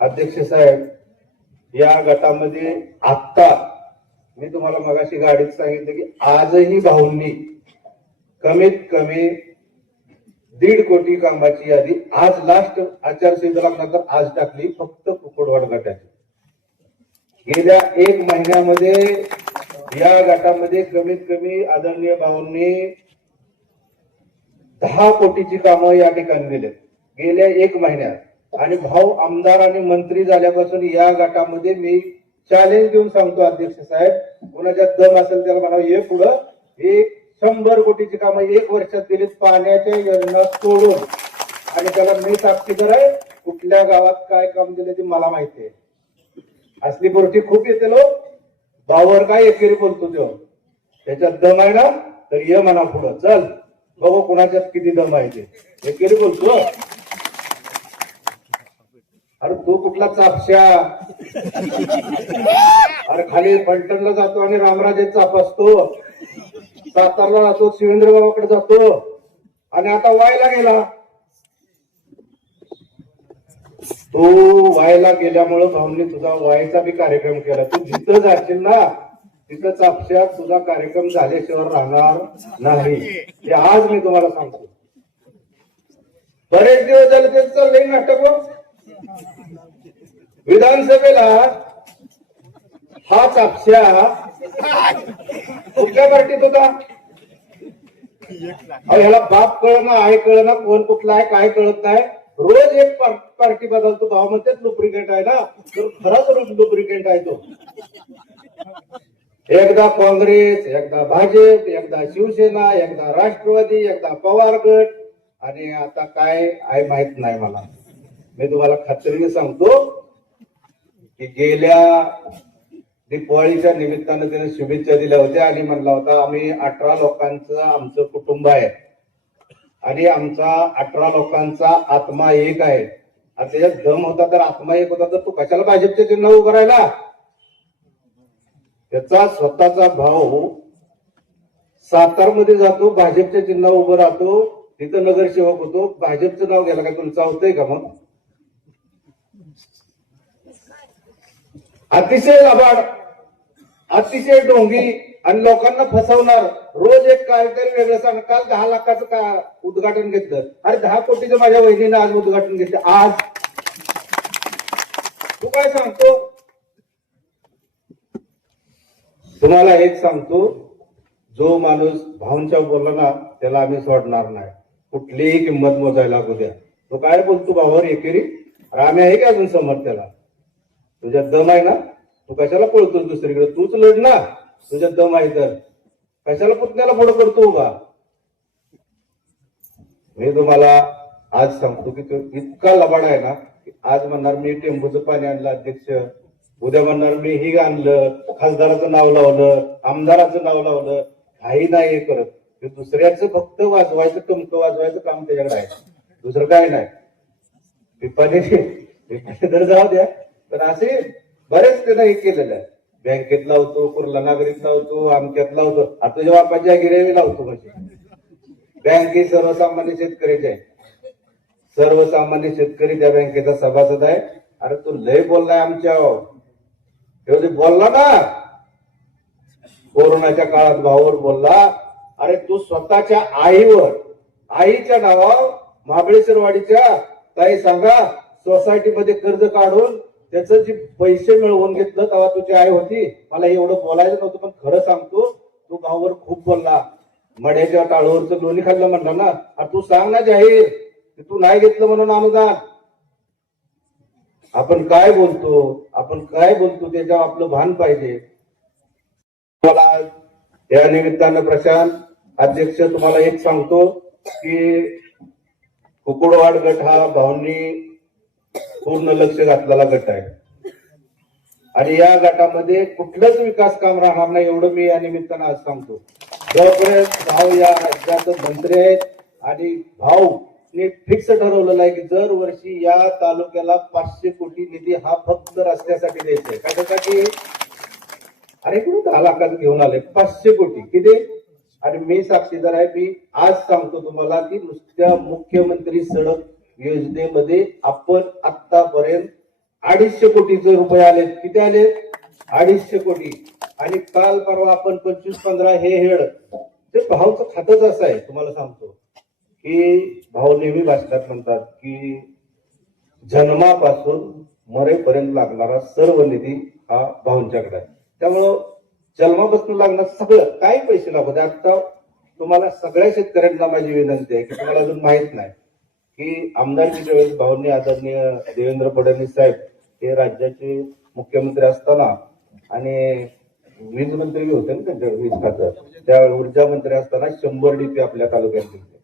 अध्यक्ष साहेब या गटामध्ये आत्ता मी तुम्हाला मगाशी गाडीत सांगितलं की आजही भाऊंनी कमीत कमी दीड कोटी कामाची यादी आज लास्ट आचारसंहिता नंतर आज टाकली फक्त कुकडवाड गटाची. गेल्या एक महिन्यामध्ये या गटामध्ये कमीत कमी आदरणीय भाऊंनी दहा कोटीची कामं या ठिकाणी दिलेत. गेल्या एक महिन्यात आणि भाऊ आमदार आणि मंत्री झाल्यापासून या गटामध्ये मी चॅलेंज देऊन सांगतो अध्यक्ष साहेब. कोणाच्या दम असेल त्याला म्हणा ये पुढं. एक शंभर कोटीची कामं एक वर्षात दिलीत पाण्याच्या योजना सोडून. आणि त्याला मी साक्षीदार आहे. कुठल्या गावात काय काम दिलं ते मला माहिती आहे. असली गोष्टी खूप येते लोक भावावर काय एकेरी बोलतो तो. त्याच्यात दम आहे ना तर ये म्हणा पुढं. चल बघू कुणाच्यात किती दम आहे ते. एकेरी बोलतो. अरे तू कुठला चापशा अरे खाली फलटणला जातो आणि रामराजे चाप असतो सातारला जातो शिवेंद्र बाबाकडे जातो. आणि आता वायला गेला. तो वायला गेल्यामुळं भाऊंनी तुझा वायचा बी कार्यक्रम केला. तू जिथं जाशील ना तिथं चापशात तुझा कार्यक्रम झाल्याशिवाय राहणार नाही. हे आज मी तुम्हाला सांगतो. बरेच दिवस झाले ते चाललंय नाटक हो. विधानसभेला हा चापशा कुठल्या पार्टीत होता? ह्याला बाप कळना आय आहे कोण कुठला आहे काय कळत नाही. रोज एक पार्टी बदलतो भाव म्हणते लुब्रिकेट आहे ना. तर खराच लुब्रिकेट आहे तो. एकदा काँग्रेस एकदा भाजप एकदा शिवसेना एकदा राष्ट्रवादी एकदा पवार गट. आणि आता काय आहे माहीत नाही मला. मी तुम्हाला खात्रीने सांगतो की गेल्या दीपावळीच्या निमित्तानं त्याने शुभेच्छा दिल्या होत्या आणि म्हणला होता आम्ही अठरा लोकांचं आमचं कुटुंब आहे. आणि आमचा अठरा लोकांचा आत्मा एक आहे. आता त्याच्यात दम होता तर आत्मा एक होता तर तू कशाला भाजपचे चिन्ह उभं राहिला? त्याचा स्वतःचा भाऊ सातारमध्ये जातो भाजपचे चिन्ह उभं राहतो तिथं नगरसेवक होतो. भाजपचं नाव घ्यायला काय तुला चावतंय का मग? अतिशय लबाड अतिशय डोंगी आणि लोकांना फसवणार. रोज एक काहीतरी वेगळं सांग. काल दहा लाखाचं का उद्घाटन घेतलं? अरे दहा कोटीचं माझ्या वहिनीनं आज उद्घाटन घेतलं. आज? तू काय सांगतो? तुम्हाला एक सांगतो जो माणूस भाऊंच्या बोलला ना त्याला आम्ही सोडणार नाही. कुठलीही किंमत मोजायला लागू द्या. तो काय बोलतो भावावर एकेरी? आम्ही आहे का अजून समोर त्याला तुझ्यात दम आहे ना? तू कशाला पळतोस दुसरीकडे? तूच लढ ना. तुझ्यात दम आहे तर. कशाला पुतण्याला पुढे पडतो उभा मी तुम्हाला आज सांगतो की तो इतका लबाड आहे ना की आज म्हणणार मी टेंबूचं पाणी आणलं अध्यक्ष. उद्या म्हणणार मी ही आणलं खासदाराचं नाव लावलं आमदाराचं नाव लावलं. काही नाही हे करत. ते दुसऱ्याचं फक्त वाजवायचं टमकं वाजवायचं काम त्याच्याकडे आहे. दुसरं काय नाही. पिपाने पिपाने तर जाऊ द्या. पण असे बरेच त्यांना हे केलेलं आहे. बँकेत लावतो कुर्ला नागरीत लावतो आमच्यात लावतो. आता जेव्हा बापाच्या गिरेवी लावतो म्हणजे बँक ही सर्वसामान्य शेतकऱ्याची आहे. सर्वसामान्य शेतकरी त्या बँकेचा सभासद आहे. अरे तू लय बोललाय आमच्या. तेव्हा बोलला ना. कोरोनाच्या काळात भावावर बोलला. अरे तू स्वतःच्या आईवर आईच्या नावावर महाबळेश्वरवाडीच्या काही सांगा सोसायटीमध्ये कर्ज काढून त्याचं जे पैसे मिळवून घेतलं तेव्हा तुझी आई होती. मला एवढं बोलायचं नव्हतं पण खरं सांगतो तू भाऊवर खूप बोलला. मड्याच्या टाळूवरचं लोणी खाल्लं म्हणला ना. तू सांग ना जाहीर की तू नाही घेतलं म्हणून अनुदान आपण काय बोलतो? आपण काय बोलतो? त्याच्यावर आपलं भान पाहिजे. मला या निमित्तानं प्रशांत अध्यक्ष तुम्हाला एक सांगतो की कुकुडवाड गट हा भाऊंनी पूर्ण लक्ष घातलेला गट आहे. आणि या गटामध्ये कुठलंच विकास काम राहणार नाही एवढं मी या निमित्तानं आज सांगतो. जोपर्यंत भाव या राज्याचे मंत्री आहेत आणि भाऊ ने फिक्स ठरवलेलं आहे की दरवर्षी या तालुक्याला पाचशे कोटी निधी हा फक्त रस्त्यासाठी द्यायचा आहे. कशासाठी अरे कुठे दहा लाखात घेऊन आले? पाचशे कोटी. किती? आणि मी साक्षीदार आहे. मी आज सांगतो तुम्हाला की नुसत्या मुख्यमंत्री सडक योजनेमध्ये आपण आतापर्यंत अडीचशे कोटीचे रुपये आले किती आले अडीचशे कोटी. आणि काल परवा आपण पंचवीस पंधरा हे हेड. ते भाऊचं खातच असं आहे तुम्हाला सांगतो. की भाऊ नेहमी भाषणात म्हणतात की जन्मापासून मरेपर्यंत लागणारा सर्व निधी हा भाऊंच्याकडे आहे. त्यामुळं जन्मापासून लागणार सगळं काही पैसे लागू दे आता तुम्हाला सगळ्या शेतकऱ्यांना माझी विनंती आहे की तुम्हाला अजून माहीत नाही. की आमदारकीच्या वेळेस भाऊंनी आदरणीय देवेंद्र फडणवीस साहेब हे राज्याचे मुख्यमंत्री असताना आणि वीज मंत्री होते ना त्यांच्या वीज खातं त्या ऊर्जा मंत्री असताना शंभर डीपी आपल्या तालुक्यात दिले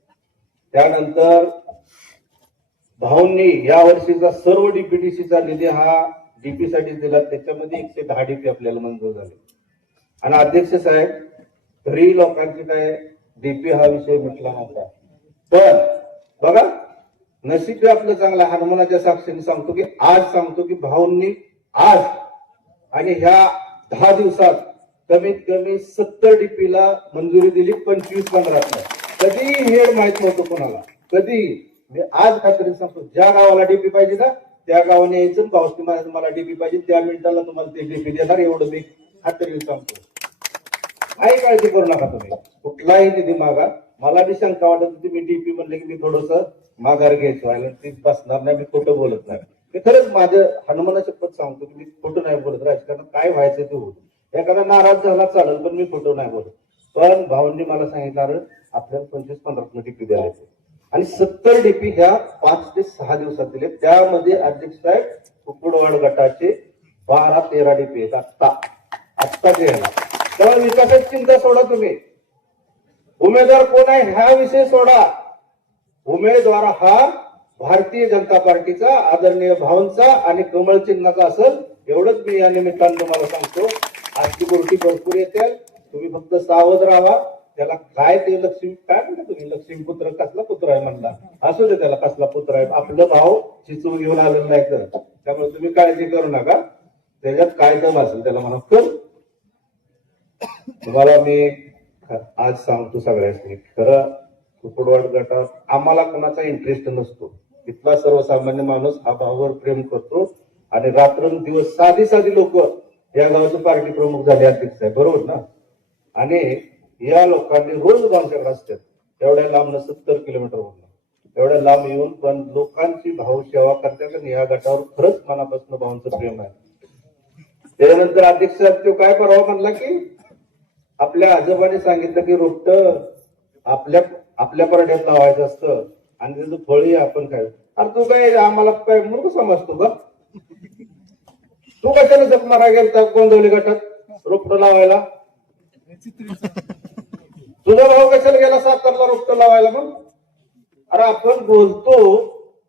त्यानंतर भाऊंनी या वर्षीचा सर्व डीपीटीसीचा निधी हा डीपी साठी दिला त्याच्यामध्ये एकशे दहा डीपी आपल्याला मंजूर झाले. आणि अध्यक्ष साहेब तरी लोकांची काय डीपी हा विषय म्हटला नव्हता. पण बघा नशीब आपलं चांगलं हनुमानाच्या साक्षीने सांगतो की आज सांगतो की भाऊंनी आज आणि ह्या दहा दिवसात कमीत कमी सत्तर डीपीला मंजुरी दिली पंचवीस पंधरात कधी हेड माहीत नव्हतं कोणाला. कधी मी आज खात्री सांगतो. ज्या गावाला डीपी पाहिजे ना त्या गावाने यायचं पावसाळी महाराज मला डीपी पाहिजे. त्या मिनिटाला तुम्हाला ते डीपी देणार एवढं मी खात्री सांगतो. काही काळजी करू नका तुम्ही. कुठलाही निधी मागा. मला बी शंका वाटत होती मी डीपी म्हणले की मी थोडस माघार घ्यायचो. आणि ती बसणार नाही मी खोटं बोलत नाही. मी खरंच माझं हनुमाना शपथ सांगतो की मी खोटं नाही बोलत. राजकारण काय व्हायचं ते होत. एखादा नाराज झाला चालेल पण मी खोटं नाही बोलत. पण भाऊंनी मला सांगितलं आपल्याला पंचवीस पंधरा डीपी द्यायला आणि सत्तर डीपी ह्या पाच ते सहा दिवसात दिले त्यामध्ये अध्यक्ष साहेब कुकुडवाड गटाचे बारा तेरा डीपी आहेत. आत्ता. आत्ता जे तेव्हा विकासाची चिंता सोडा तुम्ही. उमेदवार कोण आहे हा विषय सोडा. उमेदवार हा भारतीय जनता पार्टीचा आदरणीय भावांचा आणि कमळ चिन्हाचा असेल एवढंच मी या निमित्तानं तुम्हाला सांगतो. आजची गोष्टी भरपूर येते. तुम्ही फक्त सावध राहा. त्याला काय ते लक्ष्मी काय म्हणता तुम्ही? लक्ष्मी पुत्र कसला पुत्र आहे म्हणला असू दे त्याला कसला पुत्र आहे. आपलं भाव चिचून घेऊन आलेलं नाही तर. त्यामुळे तुम्ही काळजी करू नका. त्याच्यात काय कम असेल त्याला म्हणा कर. तुम्हाला मी आज सांगतो सगळ्यांनी खरं कुकुडवाड गटात आम्हाला कोणाचा इंटरेस्ट नसतो. इथला सर्वसामान्य माणूस हा भावावर प्रेम करतो आणि रात्रंदिवस साधी साधी लोक या गावाचे पार्टी प्रमुख झाले अध्यक्ष आहे बरोबर ना? आणि या लोकांनी रोज आमच्याकडे असतात एवढ्या लांब सत्तर किलोमीटर एवढ्या लांब येऊन पण लोकांची भाऊ सेवा करतात आणि या गटावर खरंच मनापासून भावांचं प्रेम आहे. त्याच्यानंतर अध्यक्ष साहेब तो काय परवा म्हणला की आपल्या आजोबाने सांगितलं की रोपट आपल्या आपल्या पराठ्यात लावायचं असतं आणि त्याचं फळही आपण काय अरे तू काय आम्हाला काय मूर्ख समजतो का? तू कशाला जप मारा गेलता गोंदवली गटात रोपट लावायला? तुझा भाऊ कशाला गेला सातारला रोपट लावायला मग? अरे आपण बोलतो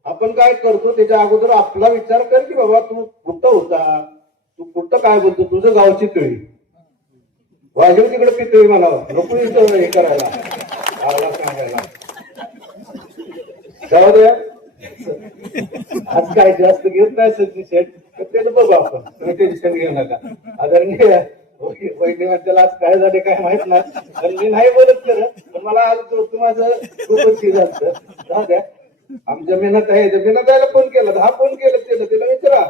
आपण काय करतो त्याच्या अगोदर आपला विचार कर की बाबा तू कुठं होता? तू कुठं काय बोलतो? तुझं गावची तुळी वाजव तिकडे पितोय मला नको हे करायला. आला सांगायला. जाऊ द्या. आज काय जास्त घेत नाही सचिन शेठ तर त्याला बघू आपण. तुम्ही टेन्शन घेऊ नका. आदरणीय वैद्य म्हणताला आज काय झाले काय माहीत नाही. पण मी नाही बोलत तर पण मला आज माझं खूपच हे झालं जाऊ द्या. आमच्या मेहनत आहे. त्या मेहनत फोन केला दहा फोन केलं त्याला त्याला विचारा.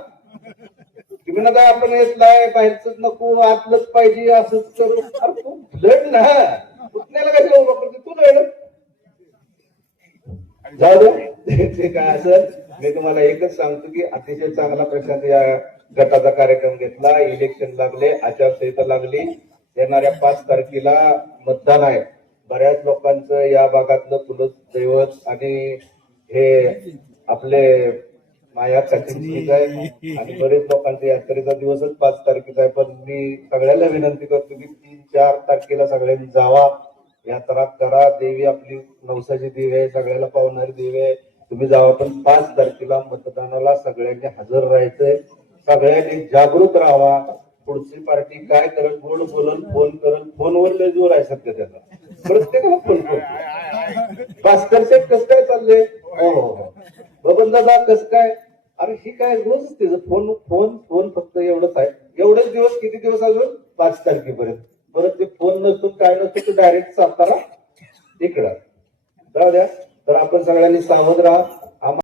की म्हणत आहे आपण नाही बाहेरच नको आतलंच पाहिजे असंच करू. अरे तू लढ ना. कुठल्याला काय उभा वापरते? तू लढ जाऊ दे. ते काय असं मी तुम्हाला एकच सांगतो की अतिशय चांगला प्रशांत या गटाचा कार्यक्रम घेतला. इलेक्शन लागले आचारसंहिता लागली. येणाऱ्या पाच तारखेला मतदान आहे. बऱ्याच लोकांचं या भागातलं कुलदैवत आणि हे आपले माया आहे. आणि बरेच लोकांचे यात्रेचा दिवसच पाच तारखेचा आहे पण मी सगळ्यांना विनंती करतो की तीन चार तारखेला सगळ्यांनी जावा. यात्रा करा. देवी आपली नवसाची देवी आहे सगळ्याला पावणारी देवी आहे. तुम्ही जावा पण पाच तारखेला मतदानाला सगळ्यांनी हजर राहायचंय. सगळ्यांनी जागृत राहावा. पुढची पार्टी काय करत गोड बोलल फोन करल फोनवर लय जोर आहे सध्या त्याचा. प्रत्येकाला फोन करतो भास्कर शेठ कस काय चाललंय? हो हो हो. बबन दादा कस काय? अरे ही काय रोजच त्याचं फोन फोन फोन फक्त एवढंच आहे. एवढेच दिवस किती दिवस अजून? पाच तारखेपर्यंत. परत ते फोन नसतो काय नसतो तो डायरेक्ट सातारा इकडं. जाऊ द्या. तर आपण सगळ्यांनी सावध राहा.